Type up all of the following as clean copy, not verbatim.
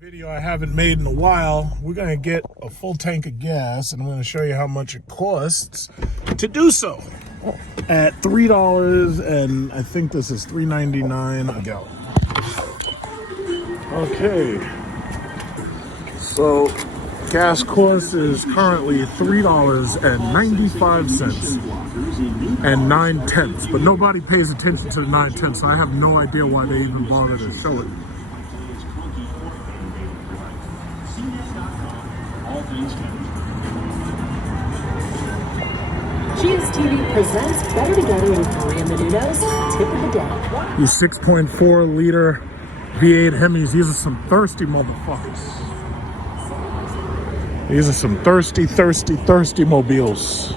Video I haven't made in a while. We're gonna get a full tank of gas and I'm gonna show you how much it costs to do so at $3, and I think this is $3.99 a gallon. Okay, so gas cost is currently $3.95 and 9/10, but nobody pays attention to the 9/10, so I have no idea why they even bother to show it. Cheers TV presents Better Together with Maria Menounos, Tip of the Day. These 6.4 liter V8 Hemis, these are some thirsty motherfuckers. These are some thirsty mobiles.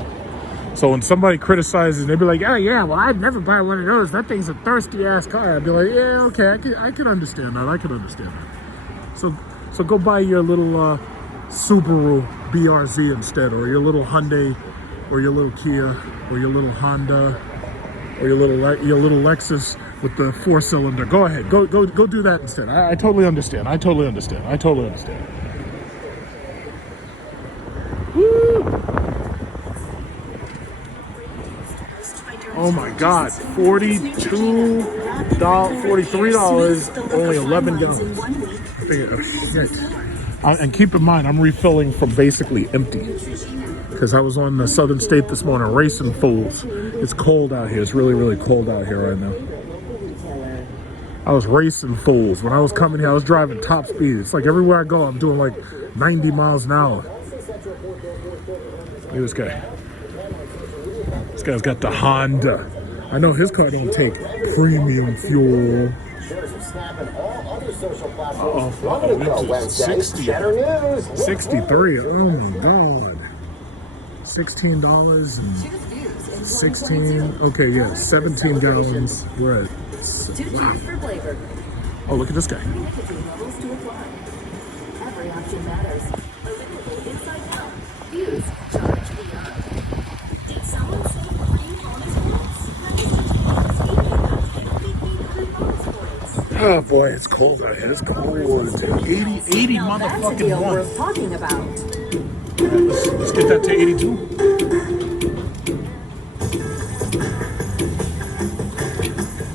So when somebody criticizes, they'd be like, oh yeah, well I'd never buy one of those. That thing's a thirsty ass car. I'd be like, yeah, okay, I can understand that. I can understand that. So go buy your little Subaru BRZ instead, or your little Hyundai, or your little Kia, or your little Honda, or your little Lexus with the 4-cylinder. Go ahead, go do that instead. I totally understand. I totally understand. Woo! Oh my God, $43, only 11 gallons. Oh shit! And keep in mind, I'm refilling from basically empty. Because I was on the Southern State this morning racing fools. It's cold out here. It's really cold out here right now. I was racing fools. When I was coming here, I was driving top speed. It's like everywhere I go, I'm doing like 90 miles an hour. Look at this guy. This guy's got the Honda. I know his car don't take premium fuel. Uh-oh. 60. 63. Oh my God. $16 and 16. Okay, yeah, 17 gallons. We're at. Wow. Oh, look at this guy. Oh boy, it's cold out here. It's cold. 80 motherfucking one. Talking about. Let's get that to 82.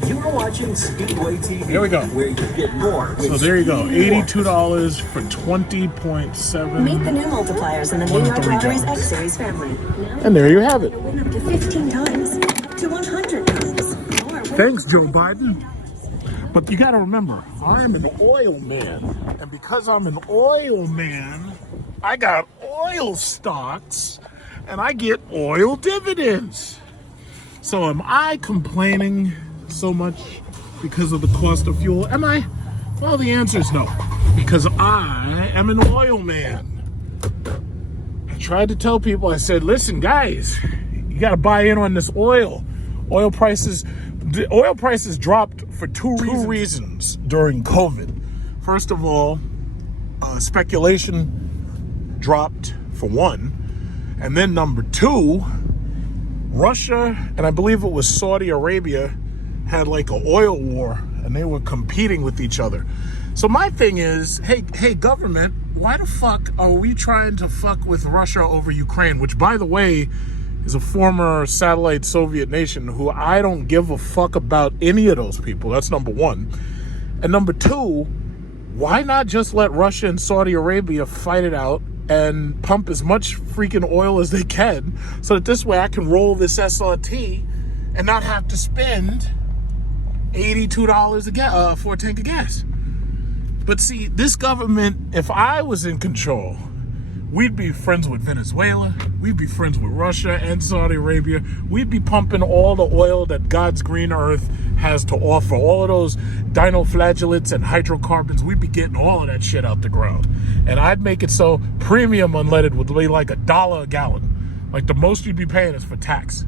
You are watching Speedway TV. There we go. Where you get more. So there you go. $82 for 20.7. Meet the new multipliers in the New York Lottery's X Series family. And there you have it. Win up to 15 times, up to 100 times. Thanks, Joe Biden. But you got to remember, I'm an oil man. And because I'm an oil man, I got oil stocks and I get oil dividends. So am I complaining so much because of the cost of fuel? Am I? Well, the answer is no, because I am an oil man. I tried to tell people, I said, listen, guys, you got to buy in on this oil. Oil prices dropped for two reasons during COVID. First of all, speculation dropped for one, and then number two, Russia and I believe it was Saudi Arabia had like an oil war and they were competing with each other. So my thing is, hey government, why the fuck are we trying to fuck with Russia over Ukraine, which by the way is a former satellite Soviet nation who I don't give a fuck about any of those people. That's number one. And number two, why not just let Russia and Saudi Arabia fight it out and pump as much freaking oil as they can so that this way I can roll this SRT and not have to spend $82 for a tank of gas. But see, this government, if I was in control, we'd be friends with Venezuela, we'd be friends with Russia and Saudi Arabia, we'd be pumping all the oil that God's green earth has to offer, all of those dinoflagellates and hydrocarbons, we'd be getting all of that shit out the ground. And I'd make it so premium unleaded would be like $1 a gallon. Like the most you'd be paying is for tax.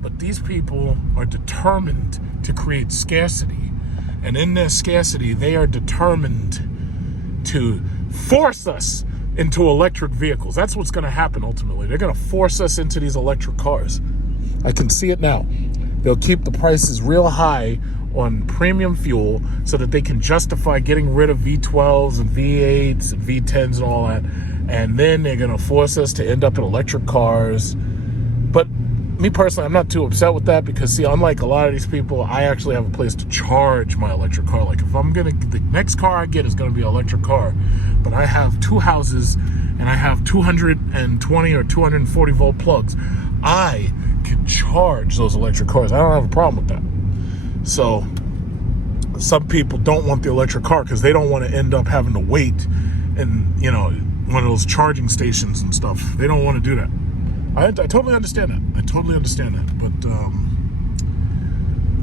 But these people are determined to create scarcity. And in their scarcity, they are determined to force us into electric vehicles. That's what's going to happen ultimately. They're going to force us into these electric cars. I can see it now. they'll keep the prices real high on premium fuel so that they can justify getting rid of V12s and V8s and V10s and all that. And then they're going to force us to end up in electric cars. But me personally, I'm not too upset with that because, see, unlike a lot of these people, I actually have a place to charge my electric car. Like, if I'm going to, the next car I get is going to be an electric car. But I have 2 houses and I have 220 or 240 volt plugs. I can charge those electric cars. I don't have a problem with that. So some people don't want the electric car because they don't want to end up having to wait in, you know, one of those charging stations and stuff. They don't want to do that. I totally understand that. I totally understand that. But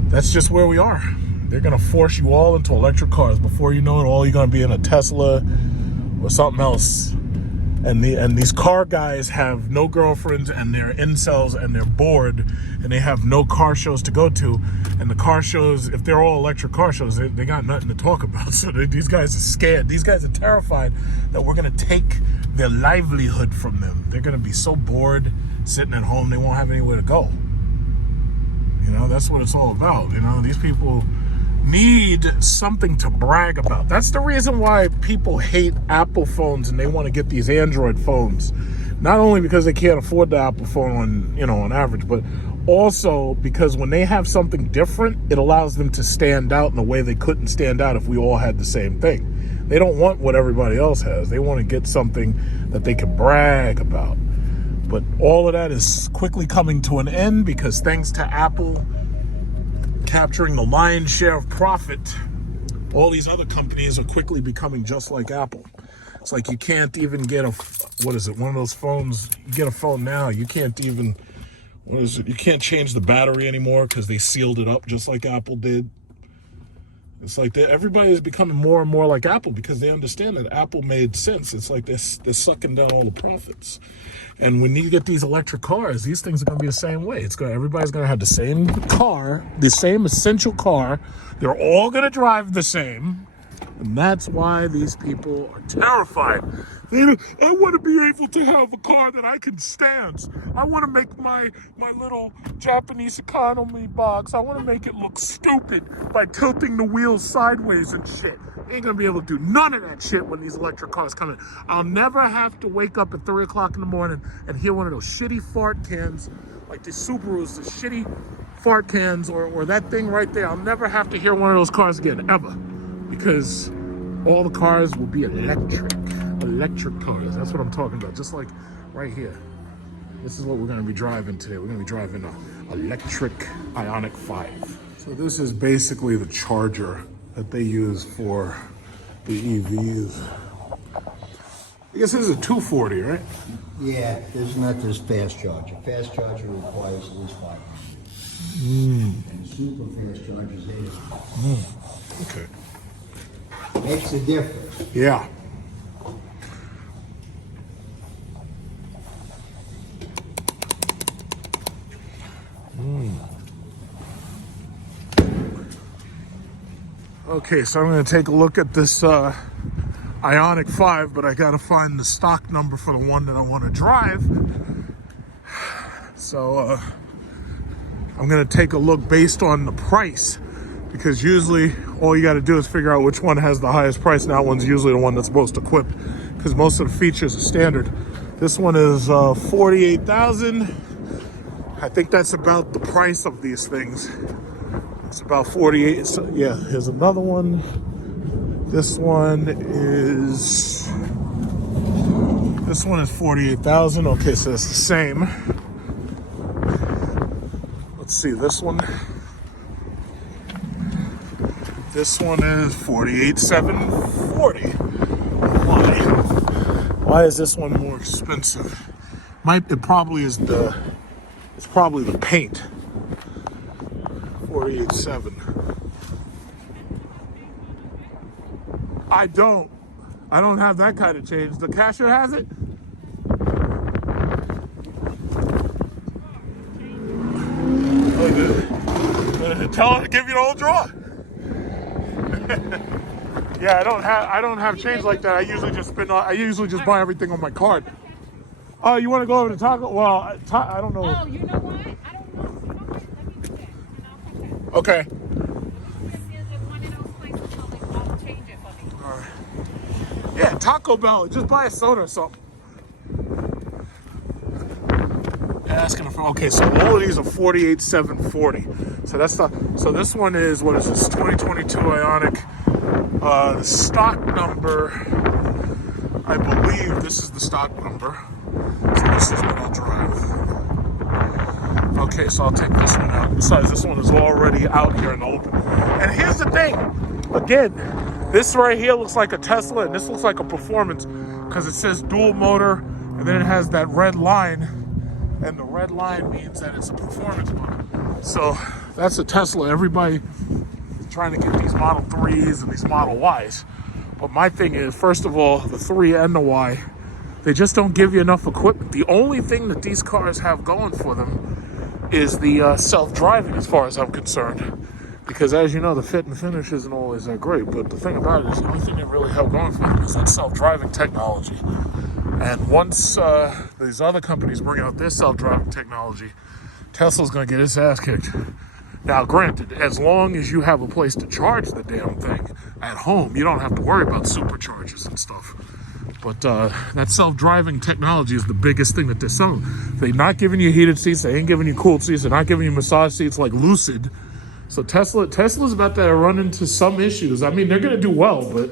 that's just where we are. They're going to force you all into electric cars. Before you know it, all you're going to be in a Tesla or something else. And these car guys have no girlfriends and they're incels and they're bored and they have no car shows to go to. And the car shows, if they're all electric car shows, they got nothing to talk about. So these guys are scared. These guys are terrified that we're going to take their livelihood from them. They're going to be so bored sitting at home, they won't have anywhere to go. You know, that's what it's all about. You know, these people need something to brag about. That's the reason why people hate Apple phones and they want to get these Android phones. Not only because they can't afford the Apple phone on, you know, on average, but also because when they have something different, it allows them to stand out in a way they couldn't stand out if we all had the same thing. They don't want what everybody else has. They want to get something that they can brag about. But all of that is quickly coming to an end because thanks to Apple capturing the lion's share of profit, all these other companies are quickly becoming just like Apple. It's like you can't even get one of those phones, you get a phone now, you can't even, you can't change the battery anymore because they sealed it up just like Apple did. It's like everybody is becoming more and more like Apple because they understand that Apple made sense. It's like they're sucking down all the profits. And when you get these electric cars, these things are going to be the same way. Everybody's going to have the same car, the same essential car. They're all going to drive the same. And that's why these people are terrified. I want to be able to have a car that I can stand. I want to make my little Japanese economy box, I want to make it look stupid by tilting the wheels sideways and shit. Ain't going to be able to do none of that shit when these electric cars come in. I'll never have to wake up at 3 o'clock in the morning and hear one of those shitty fart cans, like the Subarus, the shitty fart cans, or that thing right there. I'll never have to hear one of those cars again, ever. Because all the cars will be electric cars. That's what I'm talking about. Just like right here. This is what we're going to be driving today. We're going to be driving an electric Ioniq 5. So this is basically the charger that they use for the EVs. I guess this is a 240, right? Yeah, there's not this fast charger. Fast charger requires at least 5. And super fast charger is 8. Okay. Makes a difference. Yeah. Okay, so I'm going to take a look at this Ioniq 5, but I got to find the stock number for the one that I want to drive. So I'm going to take a look based on the price, because usually all you got to do is figure out which one has the highest price. And that one's usually the one that's most equipped, because most of the features are standard. This one is $48,000. I think that's about the price of these things. It's about 48. So, yeah, here's another one. This one is 48,000. Okay, so it's the same. Let's see, this one. This one is 48,740. Why is this one more expensive? It's probably the paint. 48,700. I don't have that kind of change. The cashier has it. Tell her to give you the whole drawer. Yeah, I don't have change like that. I usually just buy everything on my card. Oh, you want to go over to Taco? Well, I don't know. Oh, you know what? I don't know. Okay. Yeah, Taco Bell. Just buy a soda or something. Asking for, okay, so all of these are 48,740. So that's the, so this one is, what is this, 2022 Ionic. The stock number, I believe this is the stock number. So this is what I'll drive. Okay, so I'll take this one out. Besides, this one is already out here in the open. And here's the thing, again, this right here looks like a Tesla, and this looks like a Performance, because it says dual motor, and then it has that red line, and the red line means that it's a Performance motor. So that's a Tesla. Everybody trying to get these Model 3s and these Model Ys. But my thing is, first of all, the 3 and the Y, they just don't give you enough equipment. The only thing that these cars have going for them is the self-driving, as far as I'm concerned. Because as you know, the fit and finish isn't always that great. But the thing about it is, the only thing they really have going for them is that self-driving technology. And once these other companies bring out their self-driving technology, Tesla's going to get its ass kicked. Now, granted, as long as you have a place to charge the damn thing at home, you don't have to worry about superchargers and stuff. But that self-driving technology is the biggest thing that they're selling. They're not giving you heated seats. They ain't giving you cooled seats. They're not giving you massage seats like Lucid. So Tesla's about to run into some issues. I mean, they're going to do well, but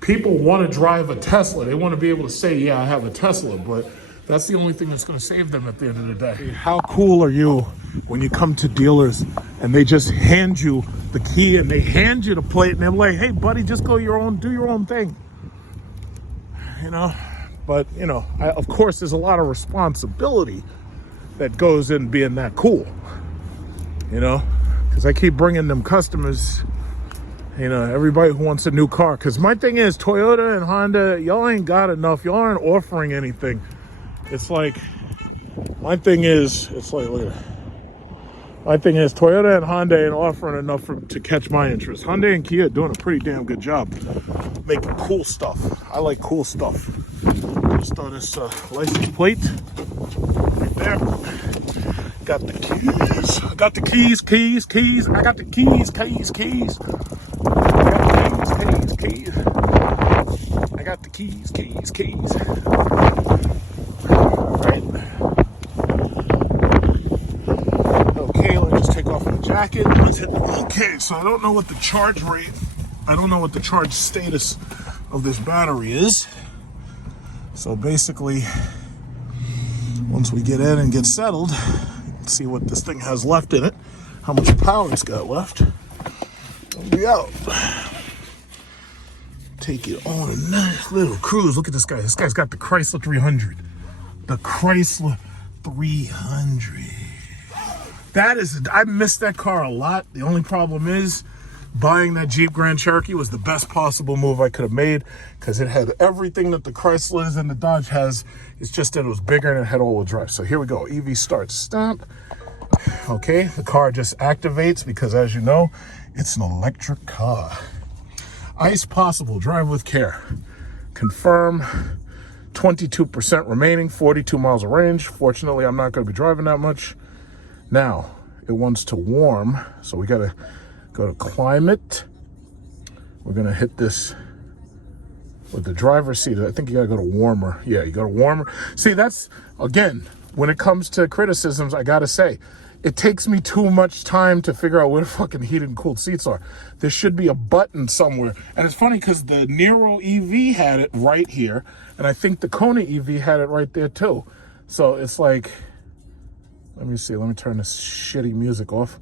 people want to drive a Tesla. They want to be able to say, yeah, I have a Tesla, but that's the only thing that's going to save them at the end of the day. How cool are you when you come to dealers and they just hand you the key and they hand you the plate and they're like, hey, buddy, just go do your own thing. You know, but, you know, of course, there's a lot of responsibility that goes in being that cool, you know, because I keep bringing them customers, you know, everybody who wants a new car. Because my thing is, Toyota and Honda, y'all ain't got enough. Y'all aren't offering anything. It's like, my thing is, it's like, look at it. My thing is, Toyota and Hyundai ain't offering enough to catch my interest. Hyundai and Kia are doing a pretty damn good job making cool stuff. I like cool stuff. Just throw this license plate right there. Got the keys. I got the keys. I got the keys. I got the keys. Right. Okay, let me just take off my jacket. Okay, so I don't know what the charge rate, I don't know what the charge status of this battery is. So basically, once we get in and get settled, see what this thing has left in it, how much power it's got left. We'll be out. Take it on a nice little cruise. Look at this guy. This guy's got the Chrysler 300. The Chrysler 300. That is, I missed that car a lot. The only problem is, buying that Jeep Grand Cherokee was the best possible move I could have made, because it had everything that the Chryslers and the Dodge has. It's just that it was bigger and it had all-wheel drive. So here we go. EV start, stop. Okay, the car just activates because, as you know, it's an electric car. ICE possible, drive with care. Confirm, 22% remaining, 42 miles of range. Fortunately, I'm not going to be driving that much. Now, it wants to warm, so we got to go to climate. We're going to hit this with the driver's seat. I think you got to go to warmer. Yeah, you go to warmer. See, that's, again, when it comes to criticisms, I got to say, it takes me too much time to figure out where the fucking heated and cooled seats are. There should be a button somewhere. And it's funny because the Nero EV had it right here, and I think the Kona EV had it right there too. So it's like, let me see, let me turn this shitty music off.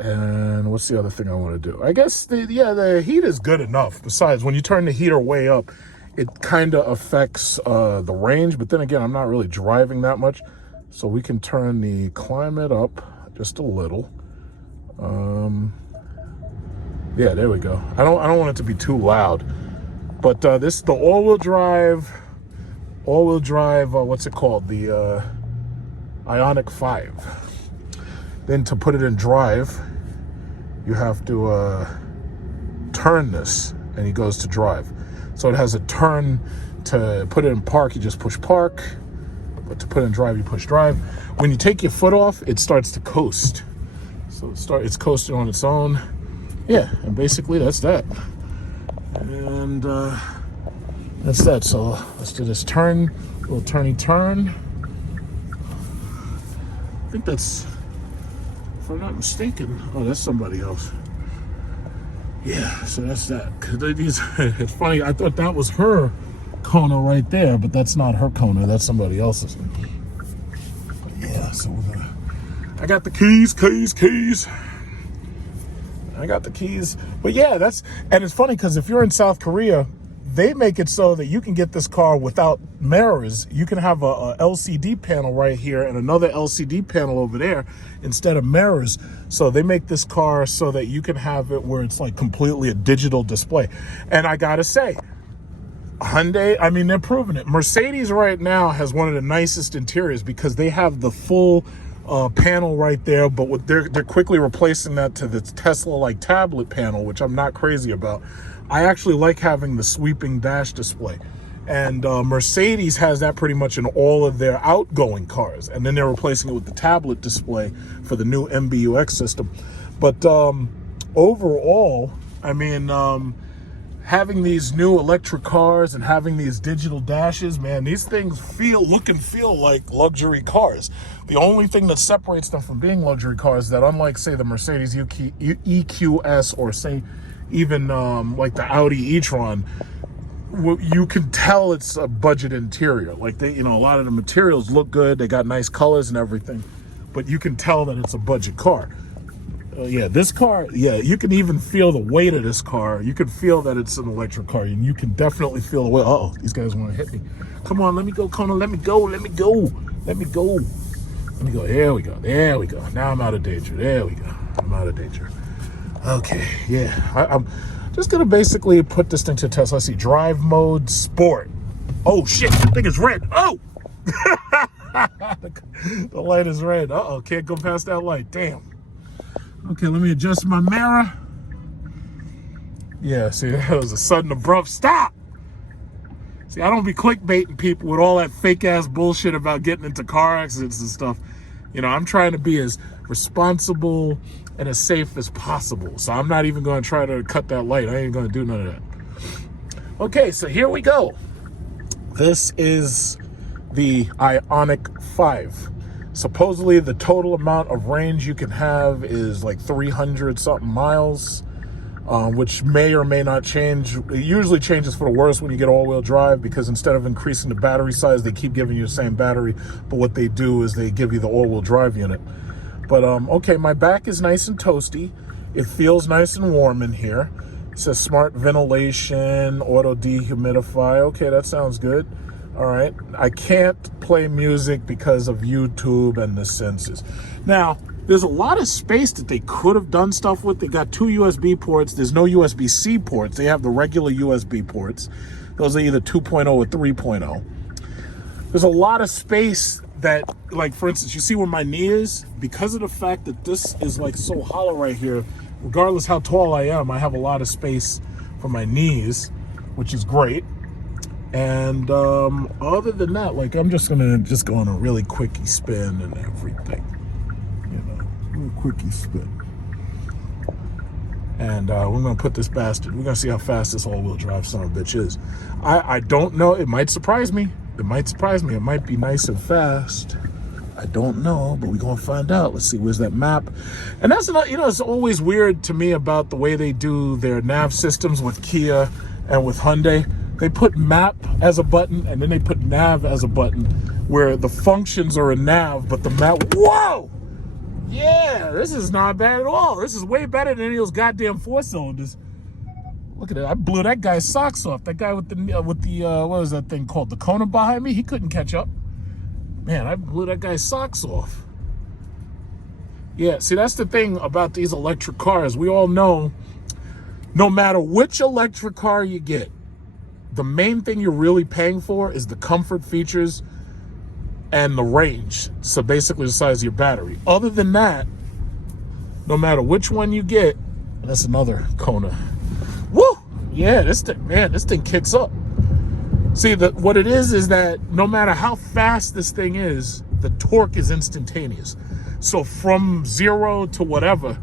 And what's the other thing I want to do? I guess the heat is good enough. Besides, when you turn the heater way up, it kind of affects the range. But then again, I'm not really driving that much. So we can turn the climate up just a little. Yeah, there we go. I don't want it to be too loud. But this, the all-wheel drive, what's it called? The Ioniq 5. Then to put it in drive, you have to turn this, and he goes to drive. So it has a turn. To put it in park, you just push park. But to put it in drive, you push drive. When you take your foot off, it starts to coast. So it's coasting on its own. Yeah, and basically that's that. And that's that. So let's do this turn, little turn. I think that's, if I'm not mistaken, oh, that's somebody else. Yeah, so that's that. 'Cause it's funny, I thought that was her Kona right there, but that's not her Kona, that's somebody else's. But yeah, so we're gonna, I got the keys. I got the keys. But yeah, and it's funny because if you're in South Korea, they make it so that you can get this car without mirrors. You can have a LCD panel right here and another LCD panel over there instead of mirrors. So they make this car so that you can have it where it's like completely a digital display. And I gotta say, Hyundai, I mean, they're proving it. Mercedes right now has one of the nicest interiors because they have the full panel right there, but they're quickly replacing that to the Tesla-like tablet panel, which I'm not crazy about. I actually like having the sweeping dash display. And Mercedes has that pretty much in all of their outgoing cars. And then they're replacing it with the tablet display for the new MBUX system. But overall, I mean, having these new electric cars and having these digital dashes, man, these things look and feel like luxury cars. The only thing that separates them from being luxury cars is that, unlike, say, the Mercedes EQS or, say, even like the Audi e-tron, you can tell it's a budget interior. Like, a lot of the materials look good. They got nice colors and everything, but you can tell that it's a budget car. Yeah, this car, yeah, you can even feel the weight of this car. You can feel that it's an electric car, and you can definitely feel the weight. Uh-oh, these guys want to hit me. Come on, let me go, Kona, let me go. There we go. Now I'm out of danger. There we go. I'm out of danger. Okay, yeah. I'm just going to basically put this thing to test. Let's see, drive mode, sport. Oh, shit, that thing is red. Oh! The light is red. Uh-oh, can't go past that light. Damn. Okay, let me adjust my mirror. Yeah, see, that was a sudden abrupt stop. See, I don't be clickbaiting people with all that fake-ass bullshit about getting into car accidents and stuff. I'm trying to be as responsible and as safe as possible. So I'm not even going to try to cut that light. I ain't going to do none of that. Okay, so here we go. This is the Ioniq 5. Supposedly the total amount of range you can have is like 300 something miles, which may or may not change. It usually changes for the worse when you get all-wheel drive, because instead of increasing the battery size, they keep giving you the same battery, but what they do is they give you the all-wheel drive unit. But okay, my back is nice and toasty. It feels nice and warm in here. It says smart ventilation, auto dehumidify. Okay, that sounds good. All right, I can't play music because of YouTube and the sensors. Now, there's a lot of space that they could have done stuff with. They got 2 USB ports. There's no USB-C ports. They have the regular USB ports. Those are either 2.0 or 3.0. There's a lot of space that, like, for instance, you see where my knee is? Because of the fact that this is like so hollow right here, regardless how tall I am, I have a lot of space for my knees, which is great. And other than that, like, I'm just gonna go on a really quickie spin and everything, real quickie spin. And we're gonna put this bastard, we're gonna see how fast this all-wheel drive son of a bitch is. I don't know, it might surprise me. It might be nice and fast. I don't know, but we're gonna find out. Let's see, where's that map? And that's not, it's always weird to me about the way they do their nav systems with Kia and with Hyundai. They put map as a button, and then they put nav as a button, where the functions are a nav, but the map, whoa! Yeah, this is not bad at all. This is way better than any of those goddamn 4-cylinders. Look at it, I blew that guy's socks off. That guy with the what was that thing called? The Kona behind me? He couldn't catch up. Man, I blew that guy's socks off. Yeah, see, that's the thing about these electric cars. We all know, no matter which electric car you get, the main thing you're really paying for is the comfort features and the range. So basically the size of your battery. Other than that, no matter which one you get, that's another Kona. Woo! Yeah, this thing kicks up. See, what it is that no matter how fast this thing is, the torque is instantaneous. So from 0 to whatever,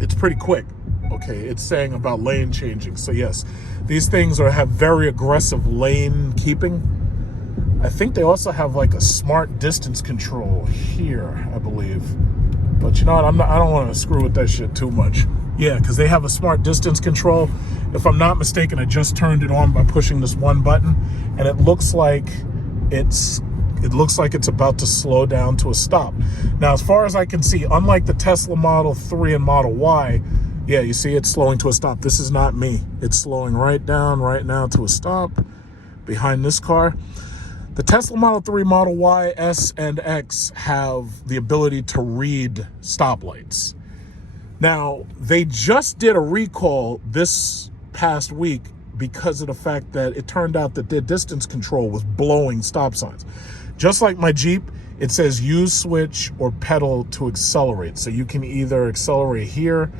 it's pretty quick. Okay, it's saying about lane changing. So yes, these things have very aggressive lane keeping. I think they also have like a smart distance control here, I believe. But you know what? I don't want to screw with that shit too much. Yeah, because they have a smart distance control. If I'm not mistaken, I just turned it on by pushing this one button, and it looks like it's about to slow down to a stop. Now, as far as I can see, unlike the Tesla Model 3 and Model Y, yeah, you see it's slowing to a stop. This is not me. It's slowing right down right now to a stop behind this car. The Tesla Model 3, Model Y, S, and X have the ability to read stoplights. Now, they just did a recall this past week because of the fact that it turned out that their distance control was blowing stop signs. Just like my Jeep, it says use switch or pedal to accelerate. So you can either accelerate here,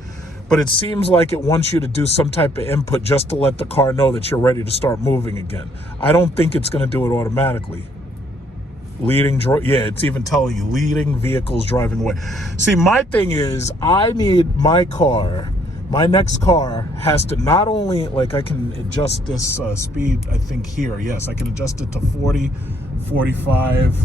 but it seems like it wants you to do some type of input just to let the car know that you're ready to start moving again. I don't think it's going to do it automatically. Yeah, it's even telling you leading vehicles driving away. See, my thing is, I need my next car has to not only, like, I can adjust this speed, I think here. Yes, I can adjust it to 40, 45,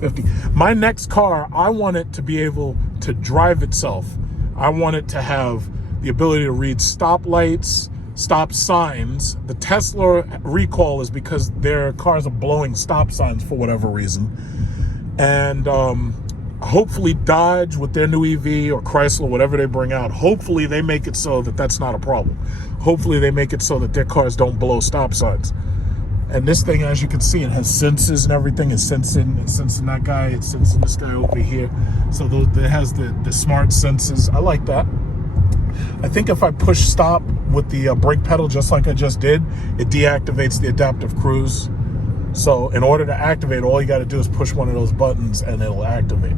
50. My next car, I want it to be able to drive itself. I want it to have the ability to read stoplights, stop signs. The Tesla recall is because their cars are blowing stop signs for whatever reason. And hopefully Dodge with their new EV, or Chrysler, whatever they bring out, hopefully they make it so that that's not a problem. Hopefully they make it so that their cars don't blow stop signs. And this thing, as you can see, it has sensors and everything. It's sensing that guy. It's sensing this guy over here. So it has the smart sensors. I like that. I think if I push stop with the brake pedal, just like I just did, it deactivates the adaptive cruise. So in order to activate, all you got to do is push one of those buttons and it'll activate.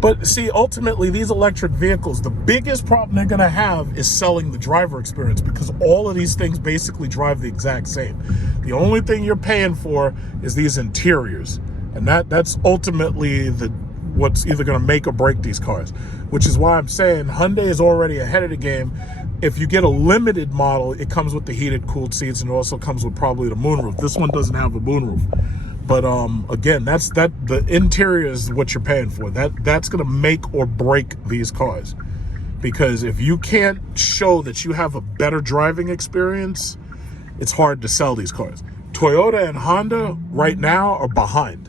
But see, ultimately, these electric vehicles, the biggest problem they're going to have is selling the driver experience, because all of these things basically drive the exact same. The only thing you're paying for is these interiors. And that's ultimately what's either going to make or break these cars, which is why I'm saying Hyundai is already ahead of the game. If you get a limited model, it comes with the heated, cooled seats, and it also comes with probably the moonroof. This one doesn't have a moonroof. But again, the interior is what you're paying for. That's going to make or break these cars. Because if you can't show that you have a better driving experience, it's hard to sell these cars. Toyota and Honda right now are behind,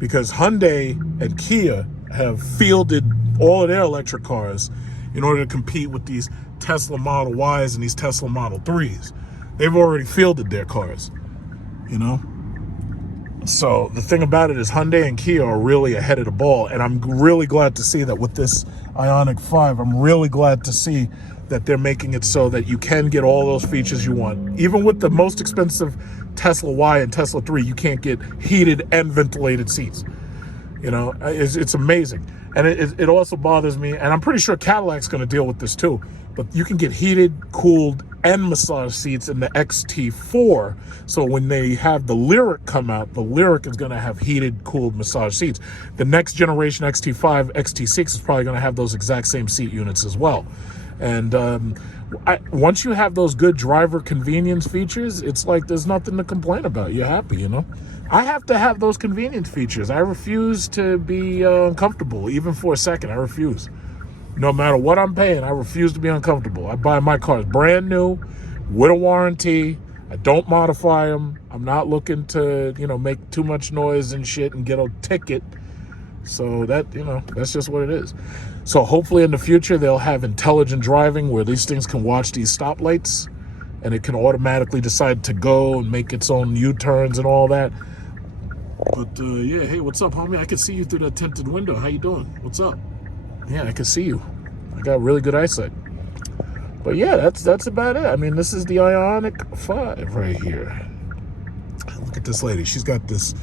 because Hyundai and Kia have fielded all of their electric cars in order to compete with these Tesla Model Ys and these Tesla Model 3s. They've already fielded their cars, you know? So the thing about it is Hyundai and Kia are really ahead of the ball, and I'm really glad to see that with this Ioniq 5. I'm really glad to see that they're making it so that you can get all those features you want. Even with the most expensive Tesla Y and Tesla 3, you can't get heated and ventilated seats. You know, it's amazing. And it also bothers me, and I'm pretty sure Cadillac's going to deal with this too, but you can get heated, cooled, and massage seats in the XT4. So when they have the Lyriq come out, the Lyriq is going to have heated, cooled, massage seats. The next generation XT5, XT6 is probably going to have those exact same seat units as well. And once you have those good driver convenience features, it's like there's nothing to complain about. You're happy, you know? I have to have those convenience features. I refuse to be uncomfortable, even for a second. I refuse. No matter what I'm paying, I refuse to be uncomfortable. I buy my cars brand new, with a warranty. I don't modify them. I'm not looking to, make too much noise and shit and get a ticket. So that's just what it is. So hopefully in the future, they'll have intelligent driving where these things can watch these stoplights and it can automatically decide to go and make its own U-turns and all that. But yeah, hey, what's up, homie? I can see you through that tinted window. How you doing? What's up? Yeah, I can see you. I got really good eyesight. But yeah, that's about it. I mean, this is the Ioniq 5 right here. Look at this lady. She's got this,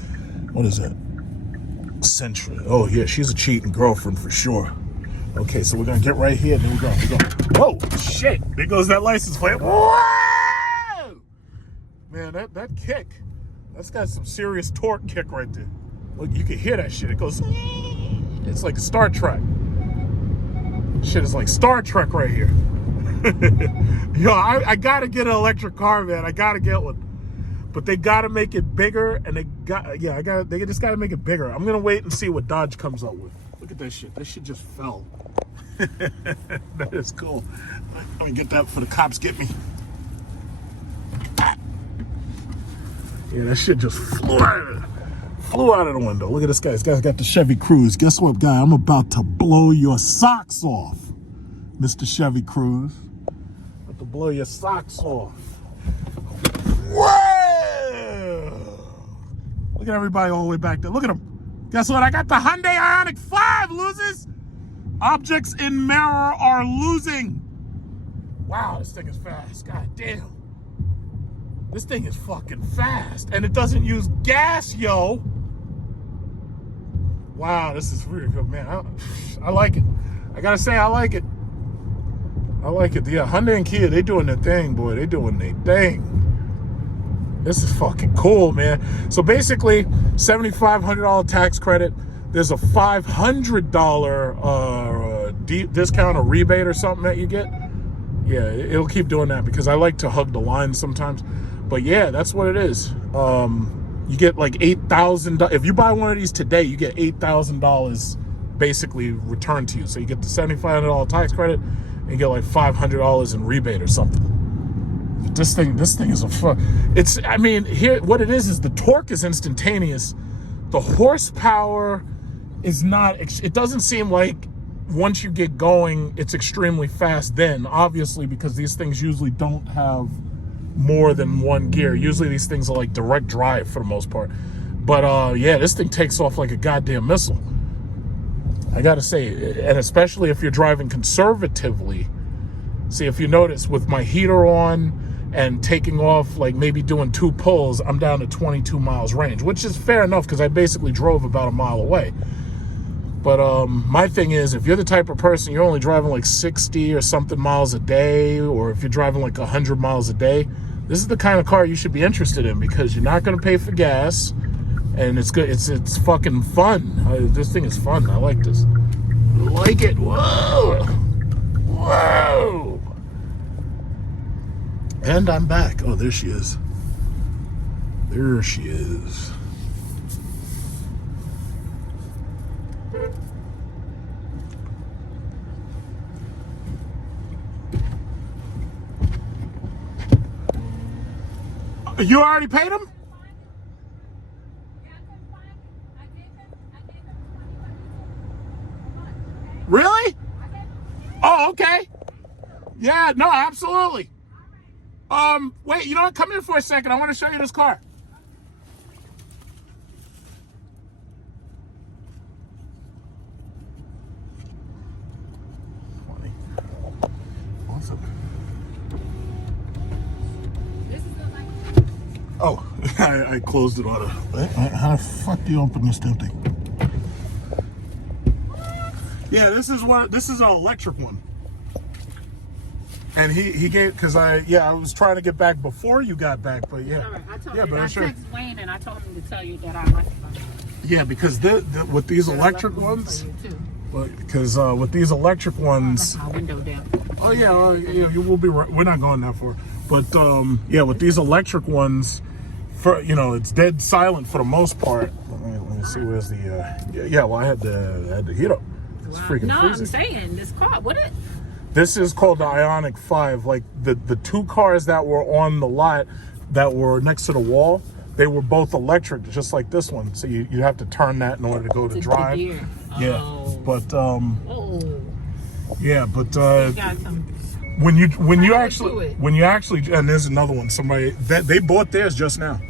what is that? Sentra. Oh yeah, she's a cheating girlfriend for sure. Okay, so we're gonna get right here, and then we go. Whoa, shit! There goes that license plate. Whoa! Man, that kick, that's got some serious torque kick right there. Look, you can hear that shit. It goes. It's like a Star Trek. Shit is like Star Trek right here. Yo, I gotta get an electric car, man. I gotta get one. But they gotta make it bigger, and they just gotta make it bigger. I'm gonna wait and see what Dodge comes up with. Look at that shit. That shit just fell. That is cool. Let me get that before the cops get me. Yeah, that shit just flew out of the window. Look at this guy. This guy's got the Chevy Cruze. Guess what, guy? I'm about to blow your socks off, Mr. Chevy Cruze. About to blow your socks off. Whoa! Look at everybody all the way back there. Look at them. Guess what? I got the Hyundai Ionic 5, losers. Objects in mirror are losing. Wow, this thing is fast. God damn. This thing is fucking fast. And it doesn't use gas, yo. Wow, this is really good, man. I like it. I gotta say, I like it. I like it. Yeah, Hyundai and Kia, they doing their thing, boy. They doing their thing. This is fucking cool, man. So basically, $7,500 tax credit. There's a $500 discount or rebate or something that you get. Yeah, it'll keep doing that because I like to hug the line sometimes. But yeah, that's what it is. You get like $8,000. If you buy one of these today, you get $8,000 basically returned to you. So you get the $7,500 tax credit and you get like $500 in rebate or something. But this thing is a fun. I mean, here, what it is the torque is instantaneous. The horsepower is not, it doesn't seem like once you get going, it's extremely fast then, obviously, because these things usually don't have more than one gear. Usually these things are like direct drive for the most part. But yeah, this thing takes off like a goddamn missile. I gotta say, and especially if you're driving conservatively. See, if you notice with my heater on and taking off, like maybe doing 2 pulls, I'm down to 22 miles range, which is fair enough because I basically drove about a mile away. But my thing is, if you're the type of person, you're only driving like 60 or something miles a day, or if you're driving like 100 miles a day, this is the kind of car you should be interested in because you're not going to pay for gas, and it's good. It's fucking fun. This thing is fun. I like this. I like it. Whoa, whoa. And I'm back. Oh, there she is. There she is. You already paid him? Really? Oh, okay. Yeah, no, absolutely. Wait, you know what? Come here for a second. I want to show you this car. Funny. Awesome. Oh, I closed it on a. How the fuck do you open this damn thing? Yeah, this is an electric one. And he gave, because I was trying to get back before you got back, but yeah. All right, I told yeah, you, but I sure. texted Wayne and I told him to tell you that I like it. Yeah, because with these electric ones, because with these electric ones. My window down. Oh yeah, you will be right. We're not going that far, but yeah, with these electric ones, it's dead silent for the most part. Let me see where's the well, I had the heat up. It's freaking freezing. I'm saying this car. This is called the Ioniq 5. Like the 2 cars that were on the lot that were next to the wall, they were both electric, just like this one. So you have to turn that in order to go to drive. Yeah, but yeah, but when you actually, and there's another one. Somebody that they bought theirs just now.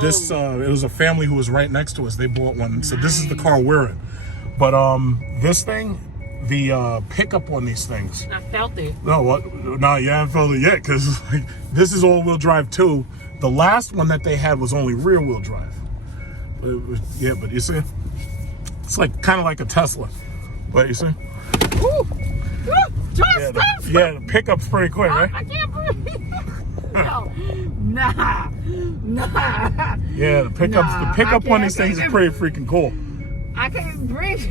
This it was a family who was right next to us. They bought one, so this is the car we're in. But this thing, the pickup on these things. I felt it. No, what? No, you haven't felt it yet because this is all-wheel drive too. The last one that they had was only rear-wheel drive. Yeah, but you see, it's like kind of like a Tesla. But you see, Ooh. the pickup's pretty quick, right? I can't breathe. No, nah. Yeah, the pickup on these things is pretty freaking cool. I can't breathe.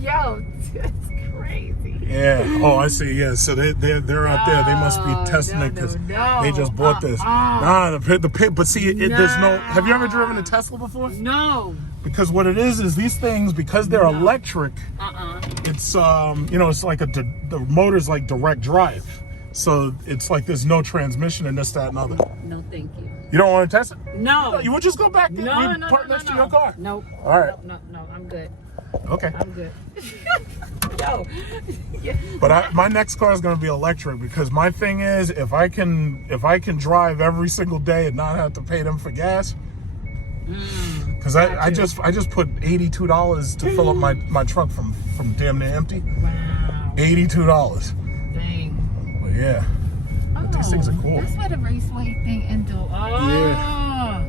Yo, it's crazy. Yeah. Oh, I see. Yeah. So they're out there. They must be testing it because they just bought this. Nah, the pit. But see, there's no. Have you ever driven a Tesla before? No. Because what it is these things, because they're electric. It's it's like the motor's like direct drive, so it's like there's no transmission and this, that, and other. No, thank you. You don't want to test it? No. You would just go back there. No, Park next to your car. Nope. All right. No, I'm good. Okay. I'm good. Yo. But my next car is going to be electric because my thing is if I can drive every single day and not have to pay them for gas. Because I just put $82 to fill up my truck from damn near empty. Wow. $82. Dang. But yeah. But these things are cool. That's where the raceway thing into. Oh. Yeah.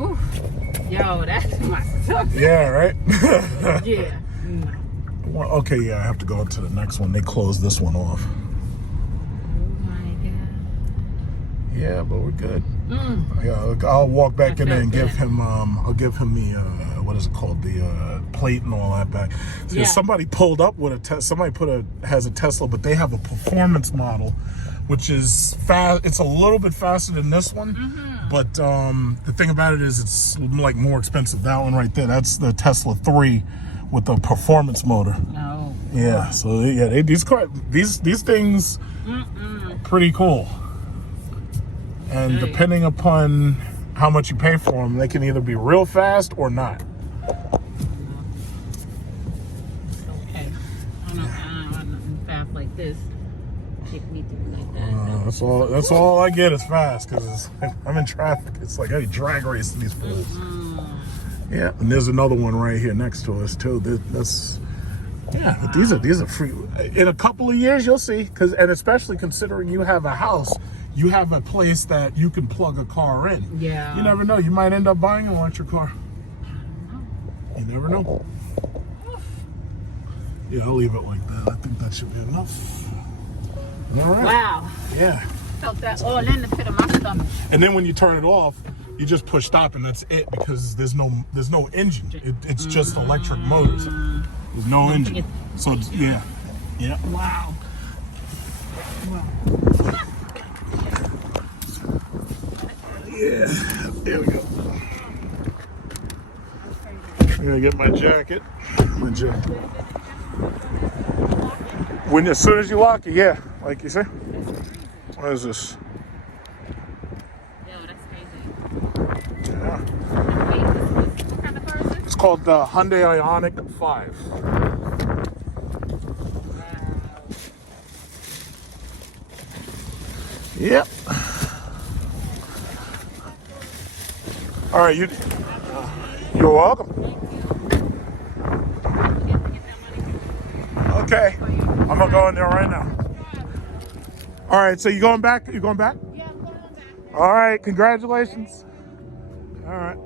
Oof. Yo, that's my stuff. Yeah, right? Yeah. Well, okay, yeah, I have to go to the next one. They closed this one off. Oh my God. Yeah, but we're good. Yeah, I'll walk back in there and give him. I'll give him the what is it called? The plate and all that back. So somebody pulled up with somebody has a Tesla, but they have a performance model, which is fast. It's a little bit faster than this one, but the thing about it is it's like more expensive. That one right there, that's the Tesla 3 with the performance motor. No. Yeah. So yeah, these things pretty cool. And depending upon how much you pay for them, they can either be real fast or not. Okay. I don't fast like this. It needs to be like that. That's all I get is fast because I'm in traffic. It's like I drag race to these fools. Yeah, and there's another one right here next to us too. But these are free. In a couple of years, you'll see. And especially considering you have a house, you have a place that you can plug a car in. Yeah. You never know. You might end up buying an electric car. You never know. Yeah, I'll leave it like that. I think that should be enough. All right. Wow. Yeah. Felt that all in the pit of my stomach. And then when you turn it off, you just push stop and that's it because there's no engine. It's just electric motors. There's no engine. So yeah. Wow. Yeah. There we go. I'm gonna get my jacket. As soon as you lock it, yeah, like you say. What is this? Yo, that's crazy. Yeah. Wait, what kind of car is this? It's called the Hyundai Ionic 5. Yep. All right, you're welcome. Okay, I'm gonna go in there right now. All right, so you going back? You going back? Yeah, I'm going back. All right, congratulations. All right.